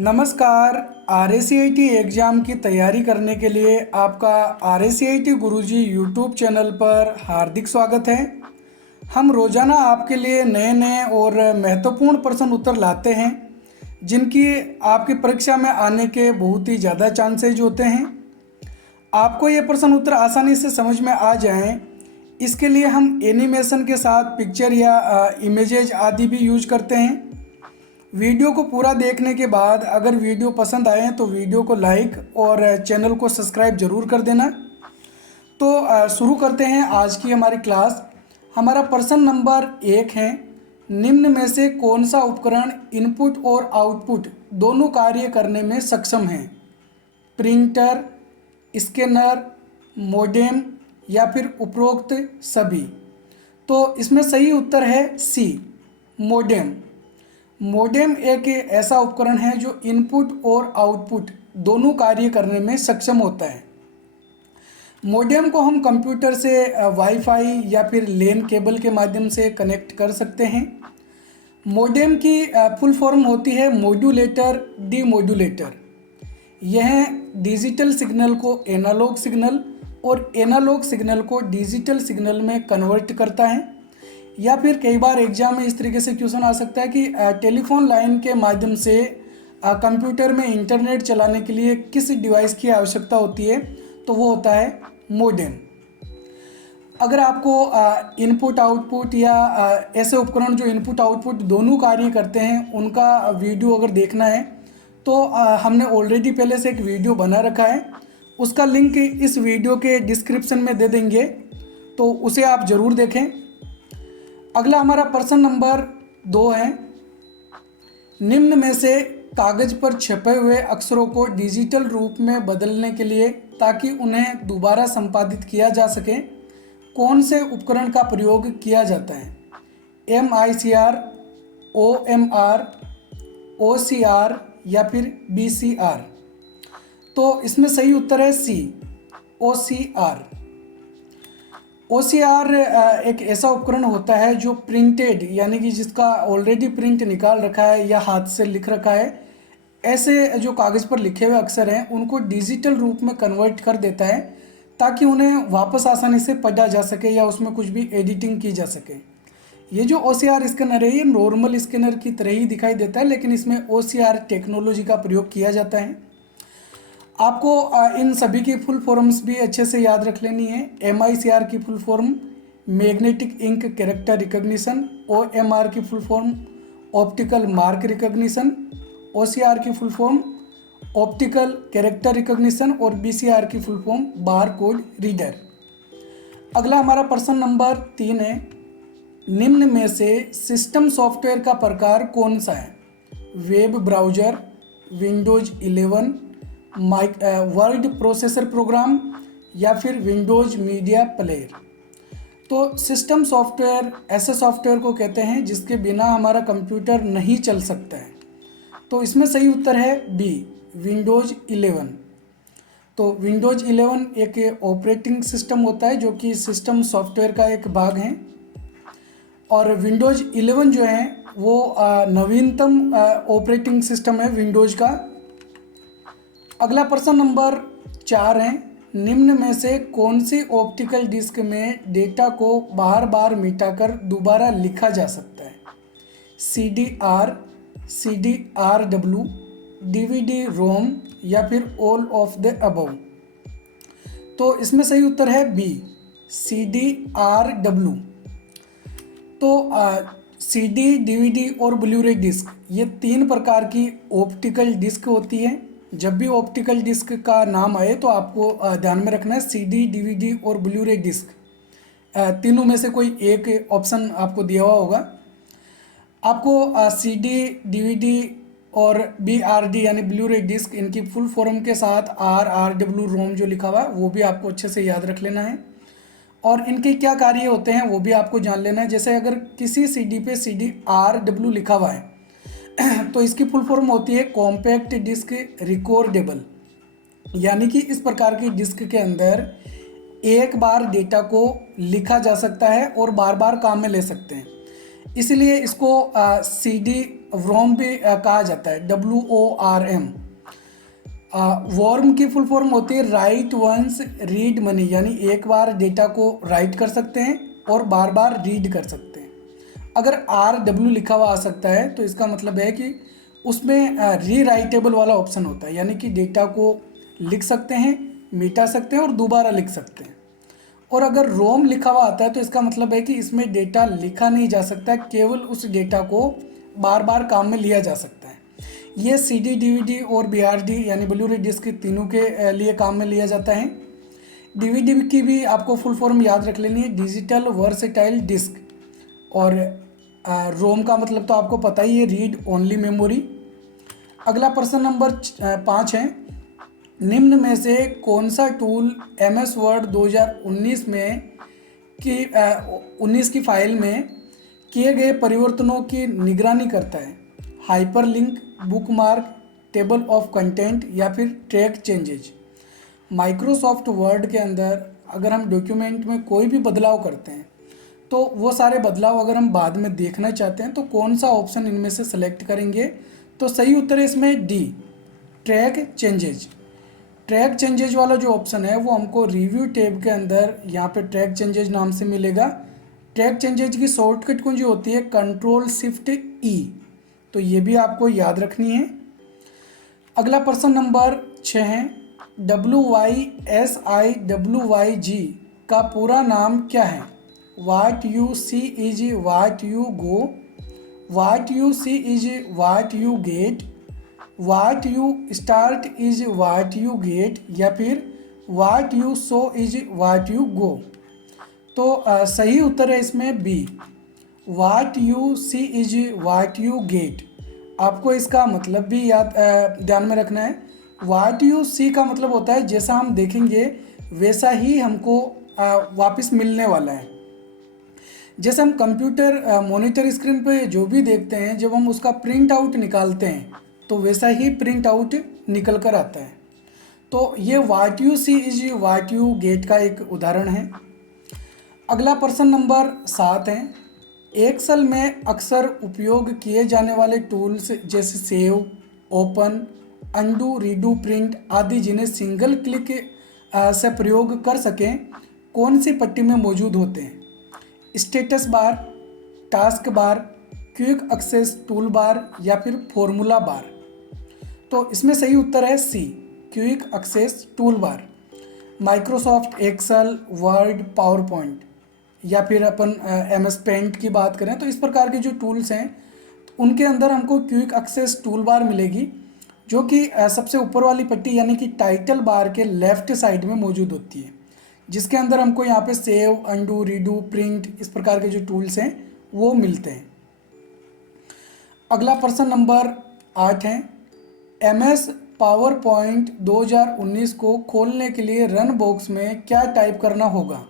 नमस्कार। RACIT exam की तैयारी करने के लिए आपका RACIT गुरुजी यूट्यूब चैनल पर हार्दिक स्वागत है। हम रोज़ाना आपके लिए नए नए और महत्वपूर्ण प्रश्न उत्तर लाते हैं जिनकी आपकी परीक्षा में आने के बहुत ही ज़्यादा चांसेज होते हैं। आपको ये प्रश्न उत्तर आसानी से समझ में आ जाएं, इसके लिए हम एनिमेशन के साथ पिक्चर या इमेजेज आदि भी यूज करते हैं। वीडियो को पूरा देखने के बाद अगर वीडियो पसंद आए तो वीडियो को लाइक और चैनल को सब्सक्राइब जरूर कर देना। तो शुरू करते हैं आज की हमारी क्लास। हमारा प्रश्न नंबर 1 है, निम्न में से कौन सा उपकरण इनपुट और आउटपुट दोनों कार्य करने में सक्षम है? प्रिंटर, स्कैनर, मोडेम या फिर उपरोक्त सभी। तो इसमें सही उत्तर है सी, मोडेम। मोडेम एक ऐसा उपकरण है जो इनपुट और आउटपुट दोनों कार्य करने में सक्षम होता है। मोडेम को हम कंप्यूटर से वाईफाई या फिर लैन केबल के माध्यम से कनेक्ट कर सकते हैं। मोडेम की फुल फॉर्म होती है मॉड्यूलेटर डीमॉड्यूलेटर। यह डिजिटल सिग्नल को एनालॉग सिग्नल और एनालॉग सिग्नल को डिजिटल सिग्नल में कन्वर्ट करता है। या फिर कई बार एग्जाम में इस तरीके से क्वेश्चन आ सकता है कि टेलीफोन लाइन के माध्यम से कंप्यूटर में इंटरनेट चलाने के लिए किस डिवाइस की आवश्यकता होती है, तो वो होता है मोडेम। अगर आपको इनपुट आउटपुट या ऐसे उपकरण जो इनपुट आउटपुट दोनों कार्य करते हैं उनका वीडियो अगर देखना है तो हमने ऑलरेडी पहले से एक वीडियो बना रखा है, उसका लिंक इस वीडियो के डिस्क्रिप्शन में दे देंगे, तो उसे आप ज़रूर देखें। अगला हमारा प्रश्न नंबर 2 है, निम्न में से कागज पर छपे हुए अक्षरों को डिजिटल रूप में बदलने के लिए ताकि उन्हें दोबारा संपादित किया जा सके कौन से उपकरण का प्रयोग किया जाता है? MICR, OMR, OCR या फिर BCR। तो इसमें सही उत्तर है सी, OCR। OCR एक ऐसा उपकरण होता है जो प्रिंटेड यानी कि जिसका ऑलरेडी प्रिंट निकाल रखा है या हाथ से लिख रखा है, ऐसे जो कागज़ पर लिखे हुए अक्षर हैं उनको डिजिटल रूप में कन्वर्ट कर देता है ताकि उन्हें वापस आसानी से पढ़ा जा सके या उसमें कुछ भी एडिटिंग की जा सके। ये जो OCR स्कैनर है ये नॉर्मल स्कैनर की तरह ही दिखाई देता है, लेकिन इसमें OCR टेक्नोलॉजी का प्रयोग किया जाता है। आपको इन सभी की फुल फॉर्म्स भी अच्छे से याद रख लेनी है। MICR की full form magnetic ink character recognition, OMR की full form optical mark recognition, OCR की full form optical character recognition और BCR की full form bar code reader. अगला हमारा प्रश्न नंबर 3 है, निम्न में से सिस्टम सॉफ्टवेयर का प्रकार कौन सा है? Web browser, Windows 11, word processor program या फिर विंडोज मीडिया प्लेयर। तो सिस्टम सॉफ्टवेयर ऐसे सॉफ्टवेयर को कहते हैं जिसके बिना हमारा कंप्यूटर नहीं चल सकता है। तो इसमें सही उत्तर है बी, विंडोज 11। तो विंडोज 11 एक ऑपरेटिंग सिस्टम होता है जो कि सिस्टम सॉफ्टवेयर का एक भाग है, और विंडोज 11 जो है वो नवीनतम ऑपरेटिंग सिस्टम है विंडोज का। अगला प्रश्न नंबर 4 है, निम्न में से कौन सी ऑप्टिकल डिस्क में डेटा को बार बार मिटाकर दोबारा लिखा जा सकता है? CDR, CDRW, DVD-ROM या फिर ऑल ऑफ द अबव। तो इसमें सही उत्तर है बी, CDRW। तो CD, DVD और ब्लूरे डिस्क ये 3 प्रकार की ऑप्टिकल डिस्क होती है। जब भी ऑप्टिकल डिस्क का नाम आए तो आपको ध्यान में रखना है CD, DVD और ब्लूरे डिस्क, तीनों में से कोई एक ऑप्शन आपको दिया हुआ होगा। आपको CD, DVD और BRD यानी ब्लूरे डिस्क इनकी फुल फॉर्म के साथ RRW रोम जो लिखा हुआ है वो भी आपको अच्छे से याद रख लेना है, और इनके क्या कार्य होते हैं वो भी आपको जान लेना है। जैसे अगर किसी CD पे CDRW लिखा हुआ है तो इसकी फुल फॉर्म होती है कॉम्पैक्ट डिस्क रिकॉर्डेबल, यानी कि इस प्रकार की डिस्क के अंदर एक बार डेटा को लिखा जा सकता है और बार बार काम में ले सकते हैं। इसलिए इसको CD वॉर्म भी कहा जाता है, WORM। वॉर्म की फुल फॉर्म होती है राइट वंस रीड मनी, यानी एक बार डेटा को राइट कर सकते हैं और बार बार रीड कर सकते हैं। अगर RW लिखा हुआ आ सकता है तो इसका मतलब है कि उसमें रीराइटेबल वाला ऑप्शन होता है, यानी कि डेटा को लिख सकते हैं, मिटा सकते हैं और दोबारा लिख सकते हैं। और अगर रोम लिखा हुआ आता है तो इसका मतलब है कि इसमें डेटा लिखा नहीं जा सकता है, केवल उस डेटा को बार बार काम में लिया जा सकता है। ये CD DVD और BRD यानी ब्लू रे डिस्क तीनों के लिए काम में लिया जाता है। DVD की भी आपको फुल फॉर्म याद रख लेनी है, डिजिटल वर्सेटाइल डिस्क। और रोम का मतलब तो आपको पता ही है, रीड ओनली मेमोरी। अगला प्रश्न नंबर 5 है, निम्न में से कौन सा टूल MS वर्ड 2019 में की 19 की फाइल में किए गए परिवर्तनों की निगरानी करता है? Hyperlink, bookmark, table of content या फिर ट्रैक चेंजेज। माइक्रोसॉफ्ट वर्ड के अंदर अगर हम डॉक्यूमेंट में कोई भी बदलाव करते हैं तो वो सारे बदलाव अगर हम बाद में देखना चाहते हैं तो कौन सा ऑप्शन इनमें से सेलेक्ट करेंगे? तो सही उत्तर है इसमें D, track changes. Track changes वाला जो ऑप्शन है वो हमको रिव्यू टैब के अंदर यहाँ पे ट्रैक चेंजेज नाम से मिलेगा। ट्रैक चेंजेज की शॉर्टकट कुंजी होती है Ctrl+Shift+E, तो ये भी आपको याद रखनी है। अगला प्रश्न नंबर 6 है, WYSIWYG का पूरा नाम क्या है? What you see is what you go, what you see is what you get, what you start is what you get या फिर what you show is what you go। तो सही उत्तर है इसमें B, what you see is what you get। आपको इसका मतलब भी ध्यान में रखना है। what you see का मतलब होता है जैसा हम देखेंगे वैसा ही हमको वापस मिलने वाला है। जैसे हम कंप्यूटर मॉनिटर स्क्रीन पे जो भी देखते हैं, जब हम उसका प्रिंट आउट निकालते हैं तो वैसा ही प्रिंट आउट निकल कर आता है। तो ये what you see is what you get का एक उदाहरण है। अगला प्रश्न नंबर 7 है, एक्सेल में अक्सर उपयोग किए जाने वाले टूल्स जैसे save, open, undo, redo, print आदि जिन्हें सिंगल क्लिक से प्रयोग कर सकें कौन सी पट्टी में मौजूद होते हैं? Status bar, task bar, quick access tool bar या फिर फॉर्मूला बार। तो इसमें सही उत्तर है C, quick access tool bar. Microsoft Excel, Word, PowerPoint या फिर अपन MS पेंट की बात करें तो इस प्रकार के जो टूल्स हैं उनके अंदर हमको क्विक एक्सेस टूल बार मिलेगी, जो कि सबसे ऊपर वाली पट्टी यानी कि टाइटल बार के लेफ्ट साइड में मौजूद होती है, जिसके अंदर हमको यहाँ पे सेव, अंडू, रीडू, प्रिंट इस प्रकार के जो टूल्स हैं वो मिलते हैं। अगला प्रश्न नंबर 8 है, MS पावर पॉइंट 2019 को खोलने के लिए रन बॉक्स में क्या टाइप करना होगा?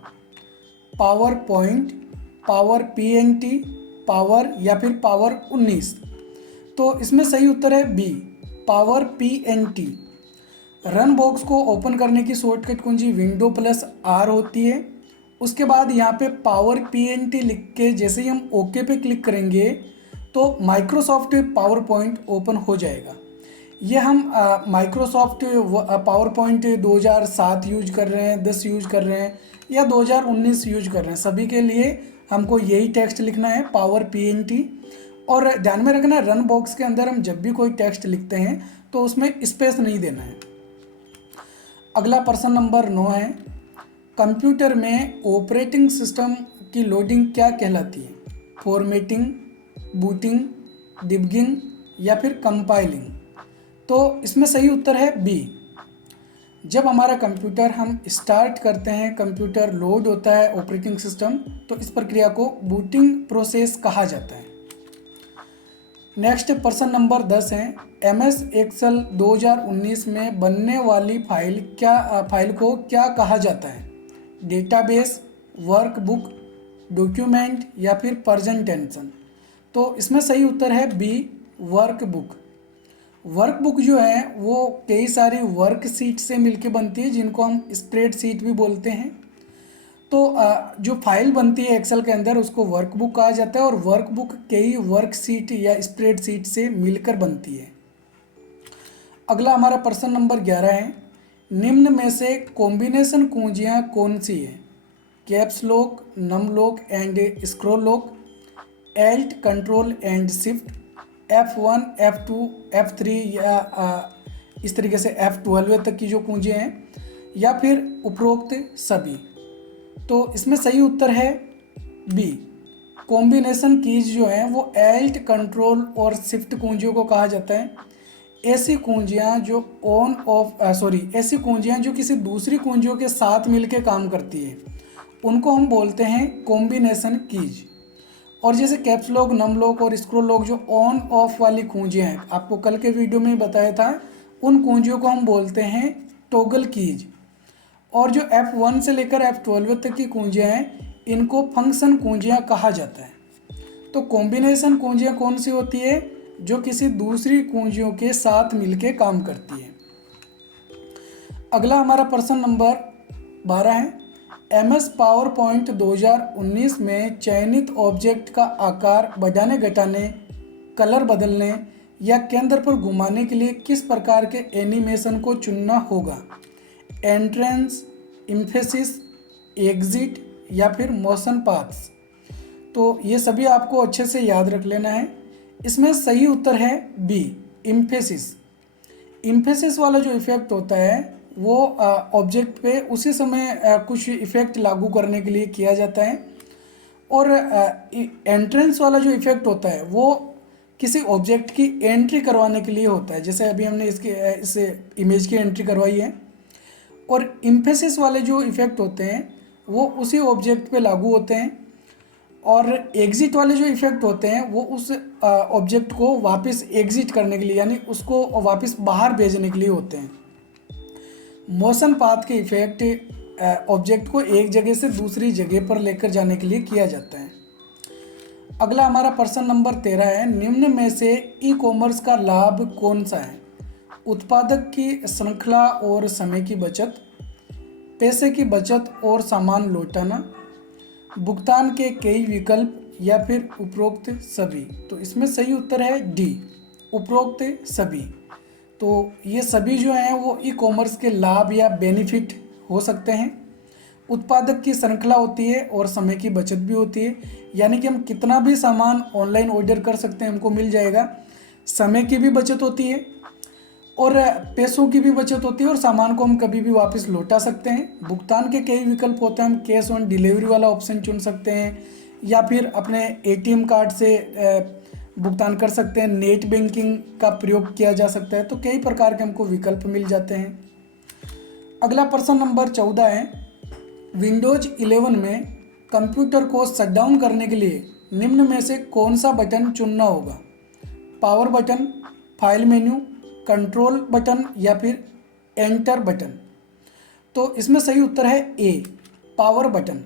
Power point, power PNT, power या फिर पावर 19। तो इसमें सही उत्तर है B, power PNT। Run box को ओपन करने की शॉर्टकट कुंजी Window+R होती है। उसके बाद यहाँ पे पावर PNT लिख के जैसे ही हम ओके पे क्लिक करेंगे तो माइक्रोसॉफ्ट पावर पॉइंट ओपन हो जाएगा। ये हम माइक्रोसॉफ्ट पावर पॉइंट 2007 यूज कर रहे हैं, 10 यूज कर रहे हैं या 2019 यूज कर रहे हैं, सभी के लिए हमको यही टेक्स्ट लिखना है, पावर PNT। और ध्यान में रखना, रन बॉक्स के अंदर हम जब भी कोई टेक्स्ट लिखते हैं तो उसमें स्पेस नहीं देना है। अगला प्रश्न नंबर 9 है, कंप्यूटर में ऑपरेटिंग सिस्टम की लोडिंग क्या कहलाती है? फॉर्मेटिंग, बूटिंग, डिबगिंग या फिर कंपाइलिंग। तो इसमें सही उत्तर है B। जब हमारा कंप्यूटर हम स्टार्ट करते हैं, कंप्यूटर लोड होता है ऑपरेटिंग सिस्टम, तो इस प्रक्रिया को बूटिंग प्रोसेस कहा जाता है। नेक्स्ट प्रश्न नंबर 10 है, MS एक्सेल 2019 में बनने वाली फाइल को क्या कहा जाता है? डेटाबेस, वर्कबुक, डॉक्यूमेंट या फिर प्रेजेंटेशन। तो इसमें सही उत्तर है B, वर्कबुक। वर्कबुक जो है वो कई सारी वर्कशीट से मिलके बनती है, जिनको हम स्प्रेडशीट भी बोलते हैं। तो जो फाइल बनती है एक्सेल के अंदर उसको वर्कबुक कहा जाता है, और वर्कबुक कई वर्कशीट या स्प्रेडशीट से मिलकर बनती है। अगला हमारा प्रश्न नंबर 11 है, निम्न में से कॉम्बिनेशन कुंजियाँ कौन सी है? Caps lock, num lock and scroll lock, alt control and shift, F1 F2 F3 या इस तरीके से F12 तक की जो कुंजियाँ हैं, या फिर उपरोक्त सभी। तो इसमें सही उत्तर है बी। कॉम्बिनेशन कीज जो हैं वो एल्ट कंट्रोल और शिफ्ट कुंजियों को कहा जाता है। ऐसी कुंजियाँ जो ऐसी कुंजियाँ जो किसी दूसरी कुंजियों के साथ मिलकर काम करती है उनको हम बोलते हैं कॉम्बिनेशन कीज। और जैसे कैप्स लॉक, नम लॉक और स्क्रॉल लॉक जो ऑन ऑफ वाली कुंजियाँ हैं, आपको कल के वीडियो में ही बताया था, उन कुंजियों को हम बोलते हैं टॉगल कीज। और जो F1 से लेकर F12 तक की कुंजियाँ हैं इनको फंक्शन कुंजियाँ कहा जाता है। तो कॉम्बिनेशन कुंजियाँ कौन सी होती है? जो किसी दूसरी कुंजियों के साथ मिलके काम करती है। अगला हमारा प्रश्न नंबर 12 है, MS पावर पॉइंट 2019 में चयनित ऑब्जेक्ट का आकार बढ़ाने, घटाने, कलर बदलने या केंद्र पर घुमाने के लिए किस प्रकार के एनिमेशन को चुनना होगा? एंट्रेंस, इम्फेसिस, एग्जिट या फिर मोशन पाथ्स। तो ये सभी आपको अच्छे से याद रख लेना है। इसमें सही उत्तर है बी, इम्फेसिस। इम्फेसिस वाला जो इफ़ेक्ट होता है वो ऑब्जेक्ट पे उसी समय कुछ इफ़ेक्ट लागू करने के लिए किया जाता है, और एंट्रेंस वाला जो इफ़ेक्ट होता है वो किसी ऑब्जेक्ट की एंट्री करवाने के लिए होता है। जैसे अभी हमने इस इमेज की एंट्री करवाई है। और इम्फेसिस वाले जो इफ़ेक्ट होते हैं वो उसी ऑब्जेक्ट पे लागू होते हैं, और एग्जिट वाले जो इफ़ेक्ट होते हैं वो उस ऑब्जेक्ट को वापस एग्जिट करने के लिए, यानी उसको वापस बाहर भेजने के लिए होते हैं। मोशन पाथ के इफ़ेक्ट ऑब्जेक्ट को एक जगह से दूसरी जगह पर लेकर जाने के लिए किया जाता है। अगला हमारा प्रश्न नंबर 13 है, निम्न में से ई कॉमर्स का लाभ कौन सा है? उत्पादक की श्रृंखला और समय की बचत, पैसे की बचत और सामान लौटाना, भुगतान के कई विकल्प या फिर उपरोक्त सभी। तो इसमें सही उत्तर है डी, उपरोक्त सभी। तो ये सभी जो हैं वो ई कॉमर्स के लाभ या बेनिफिट हो सकते हैं। उत्पादक की श्रृंखला होती है और समय की बचत भी होती है, यानी कि हम कितना भी सामान ऑनलाइन ऑर्डर कर सकते हैं, हमको मिल जाएगा। समय की भी बचत होती है और पैसों की भी बचत होती है, और सामान को हम कभी भी वापस लौटा सकते हैं। भुगतान के कई विकल्प होते हैं, हम कैश ऑन डिलीवरी वाला ऑप्शन चुन सकते हैं, या फिर अपने ATM कार्ड से भुगतान कर सकते हैं, नेट बैंकिंग का प्रयोग किया जा सकता है। तो कई प्रकार के हमको विकल्प मिल जाते हैं। अगला प्रश्न नंबर 14 है, विंडोज 11 में कंप्यूटर को शटडाउन करने के लिए निम्न में से कौन सा बटन चुनना होगा? Power button, file menu, control button या फिर एंटर बटन। तो इसमें सही उत्तर है ए, पावर बटन।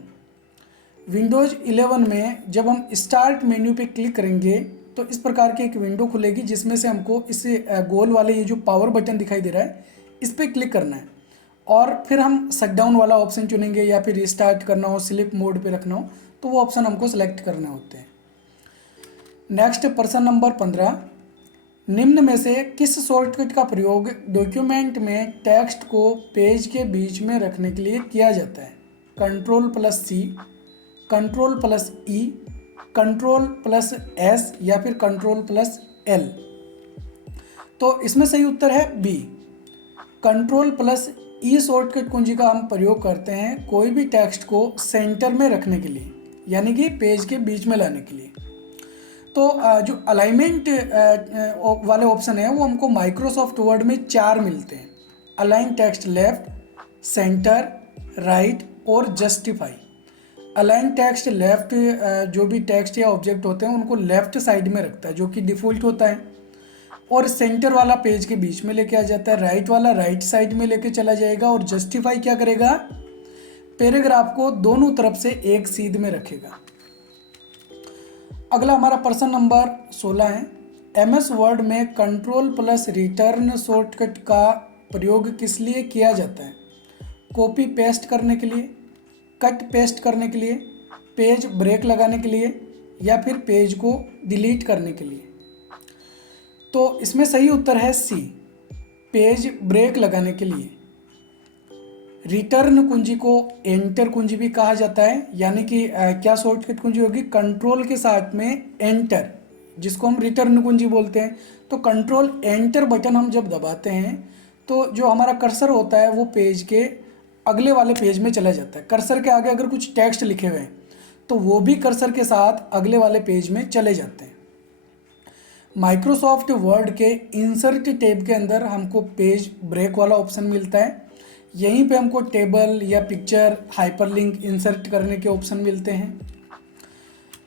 विंडोज 11 में जब हम स्टार्ट मेन्यू पे क्लिक करेंगे तो इस प्रकार की एक विंडो खुलेगी, जिसमें से हमको इस गोल वाले ये जो पावर बटन दिखाई दे रहा है इस पर क्लिक करना है, और फिर हम शटडाउन वाला ऑप्शन चुनेंगे, या फिर रिस्टार्ट करना हो, स्लीप मोड पे रखना हो, तो वो ऑप्शन हमको सेलेक्ट करने होते हैं। नेक्स्ट प्रश्न नंबर 15, निम्न में से किस शॉर्टकट का प्रयोग डॉक्यूमेंट में टेक्स्ट को पेज के बीच में रखने के लिए किया जाता है? Ctrl+C, Ctrl+E, Ctrl+S या फिर Ctrl+L। तो इसमें सही उत्तर है बी, Ctrl+E शॉर्टकट कुंजी का हम प्रयोग करते हैं कोई भी टेक्स्ट को सेंटर में रखने के लिए, यानी कि पेज के बीच में लाने के लिए। तो जो अलाइनमेंट वाले ऑप्शन है वो हमको माइक्रोसॉफ्ट वर्ड में 4 मिलते हैं: align text left, centre, right और जस्टिफाई। अलाइन टेक्स्ट लेफ्ट जो भी टेक्स्ट या ऑब्जेक्ट होते हैं उनको लेफ्ट साइड में रखता है, जो कि डिफ़ॉल्ट होता है, और सेंटर वाला पेज के बीच में लेके आ जाता है, राइट वाला राइट साइड में लेके चला जाएगा, और जस्टिफाई क्या करेगा? पैराग्राफ को दोनों तरफ से एक सीध में रखेगा। अगला हमारा प्रश्न नंबर 16 है, MS वर्ड में Ctrl+Return शॉर्टकट का प्रयोग किस लिए किया जाता है? कॉपी पेस्ट करने के लिए, कट पेस्ट करने के लिए, पेज ब्रेक लगाने के लिए, या फिर पेज को डिलीट करने के लिए। तो इसमें सही उत्तर है सी, पेज ब्रेक लगाने के लिए। रिटर्न कुंजी को एंटर कुंजी भी कहा जाता है, यानी कि क्या शॉर्टकट कुंजी होगी, कंट्रोल के साथ में एंटर, जिसको हम रिटर्न कुंजी बोलते हैं। तो कंट्रोल एंटर बटन हम जब दबाते हैं तो जो हमारा कर्सर होता है वो पेज के अगले वाले पेज में चला जाता है। कर्सर के आगे अगर कुछ टेक्स्ट लिखे हुए हैं तो वो भी कर्सर के साथ अगले वाले पेज में चले जाते हैं। माइक्रोसॉफ्ट वर्ड के इंसर्ट टैब के अंदर हमको पेज ब्रेक वाला ऑप्शन मिलता है। यहीं पे हमको टेबल या पिक्चर, हाइपरलिंक इंसर्ट करने के ऑप्शन मिलते हैं।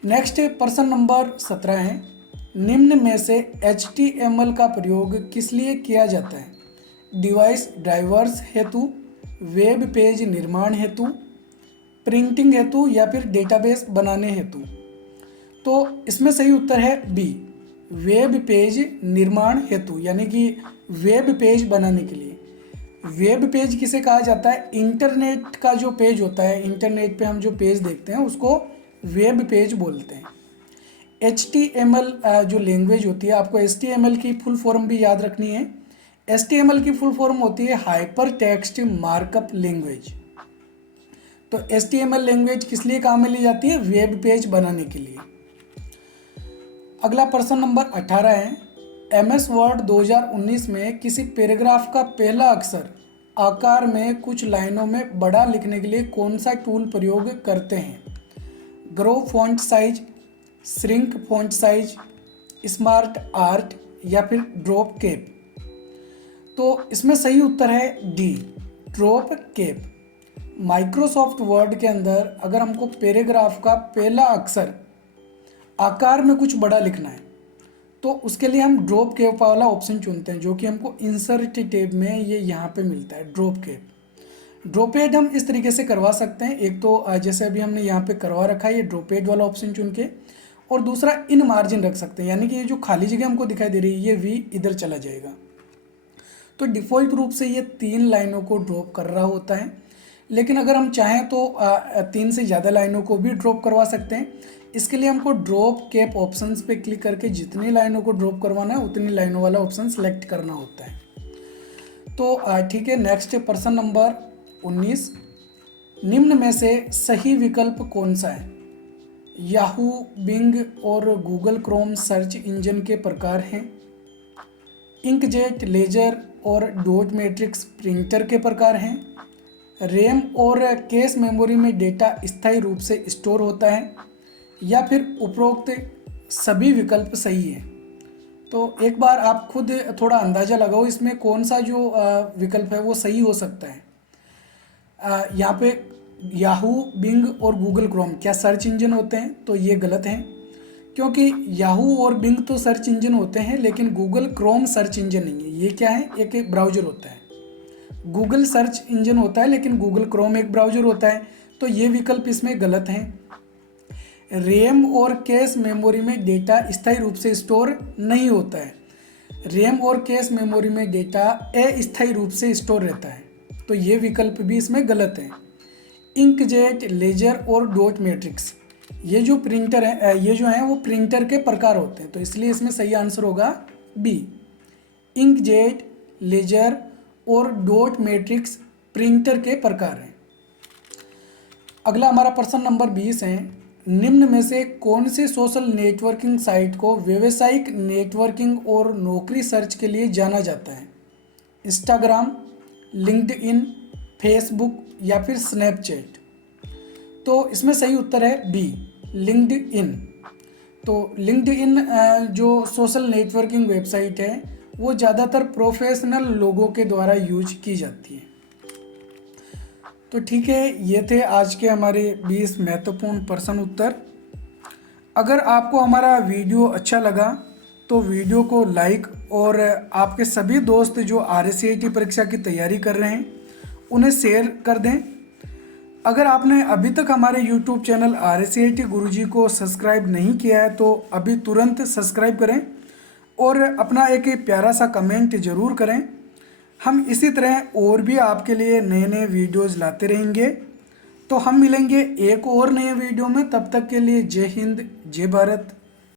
नेक्स्ट प्रश्न नंबर 17 है, निम्न में से HTML का प्रयोग किस लिए किया जाता है? डिवाइस ड्राइवर्स हेतु, वेब पेज निर्माण हेतु, प्रिंटिंग हेतु, या फिर डेटाबेस बनाने हेतु। तो इसमें सही उत्तर है बी, वेब पेज निर्माण हेतु, यानी कि वेब पेज बनाने के लिए। वेब पेज किसे कहा जाता है? इंटरनेट का जो पेज होता है, इंटरनेट पे हम जो पेज देखते हैं उसको वेब पेज बोलते हैं। HTML जो लैंग्वेज होती है, आपको HTML की फुल फॉर्म भी याद रखनी है। HTML की फुल फॉर्म होती है हाइपर टेक्स्ट मार्कअप लैंग्वेज। तो HTML लैंग्वेज किस लिए काम में ली जाती है? वेब पेज बनाने के लिए। अगला प्रश्न नंबर 18 है, MS वर्ड 2019 में किसी पैराग्राफ का पहला अक्षर आकार में कुछ लाइनों में बड़ा लिखने के लिए कौन सा टूल प्रयोग करते हैं? Grow font size, shrink font size, smart art, या फिर ड्रॉप कैप। तो इसमें सही उत्तर है D, drop cap. Microsoft word के अंदर अगर हमको पैराग्राफ का पहला अक्षर आकार में कुछ बड़ा लिखना है तो उसके लिए हम ड्रॉप कैप वाला ऑप्शन चुनते हैं, जो कि हमको इंसर्ट टैब में ये यहाँ पे मिलता है, ड्रॉप कैप। ड्रॉप पैड हम इस तरीके से करवा सकते हैं, एक तो जैसे अभी हमने यहाँ पे करवा रखा है ये ड्रॉप पैड वाला ऑप्शन चुन के, और दूसरा इन मार्जिन रख सकते हैं, यानी कि ये जो खाली जगह हमको दिखाई दे रही है ये वी इधर चला जाएगा। तो डिफ़ॉल्ट रूप से ये 3 लाइनों को ड्रॉप कर रहा होता है, लेकिन अगर हम चाहें तो 3 से ज़्यादा लाइनों को भी ड्रॉप करवा सकते हैं। इसके लिए हमको ड्रॉप कैप ऑप्शंस पे क्लिक करके जितनी लाइनों को ड्रॉप करवाना है उतनी लाइनों वाला ऑप्शन सेलेक्ट करना होता है। तो ठीक है, नेक्स्ट प्रश्न नंबर 19, निम्न में से सही विकल्प कौन सा है? याहू, बिंग और गूगल क्रोम सर्च इंजन के प्रकार हैं। इंकजेट, लेजर और डॉट मैट्रिक्स प्रिंटर के प्रकार हैं। रैम और कैश मेमोरी में डेटा स्थायी रूप से स्टोर होता है, या फिर उपरोक्त सभी विकल्प सही है। तो एक बार आप खुद थोड़ा अंदाज़ा लगाओ इसमें कौन सा जो विकल्प है वो सही हो सकता है। यहाँ पे याहू, बिंग और गूगल क्रोम क्या सर्च इंजन होते हैं? तो ये गलत है, क्योंकि याहू और बिंग तो सर्च इंजन होते हैं लेकिन गूगल क्रोम सर्च इंजन नहीं है। ये क्या है? एक ब्राउज़र होता है। गूगल सर्च इंजन होता है लेकिन गूगल क्रोम एक ब्राउज़र होता है, तो ये विकल्प इसमें गलत हैं। रैम और कैश मेमोरी में डेटा स्थायी रूप से स्टोर नहीं होता है। रैम और कैश मेमोरी में डेटा अस्थायी रूप से स्टोर रहता है, तो ये विकल्प भी इसमें गलत है। इंकजेट, लेजर और डॉट मैट्रिक्स ये जो प्रिंटर है, ये जो हैं वो प्रिंटर के प्रकार होते हैं, तो इसलिए इसमें सही आंसर होगा बी, इंकजेट, लेजर और डॉट मैट्रिक्स प्रिंटर के प्रकार हैं। अगला हमारा प्रश्न नंबर 20 है, निम्न में से कौन से सोशल नेटवर्किंग साइट को व्यावसायिक नेटवर्किंग और नौकरी सर्च के लिए जाना जाता है? इंस्टाग्राम, लिंक्डइन, फेसबुक या फिर स्नैपचैट। तो इसमें सही उत्तर है बी, लिंक्डइन। तो लिंक्डइन जो सोशल नेटवर्किंग वेबसाइट है वो ज़्यादातर प्रोफेशनल लोगों के द्वारा यूज की जाती है। तो ठीक है, ये थे आज के हमारे 20 महत्वपूर्ण प्रश्न उत्तर। अगर आपको हमारा वीडियो अच्छा लगा तो वीडियो को लाइक, और आपके सभी दोस्त जो RSCIT परीक्षा की तैयारी कर रहे हैं उन्हें शेयर कर दें। अगर आपने अभी तक हमारे YouTube चैनल RSCIT गुरुजी को सब्सक्राइब नहीं किया है तो अभी तुरंत सब्सक्राइब करें और अपना एक प्यारा सा कमेंट ज़रूर करें। हम इसी तरह और भी आपके लिए नए नए वीडियोज़ लाते रहेंगे। तो हम मिलेंगे एक और नए वीडियो में, तब तक के लिए जय हिंद, जय भारत।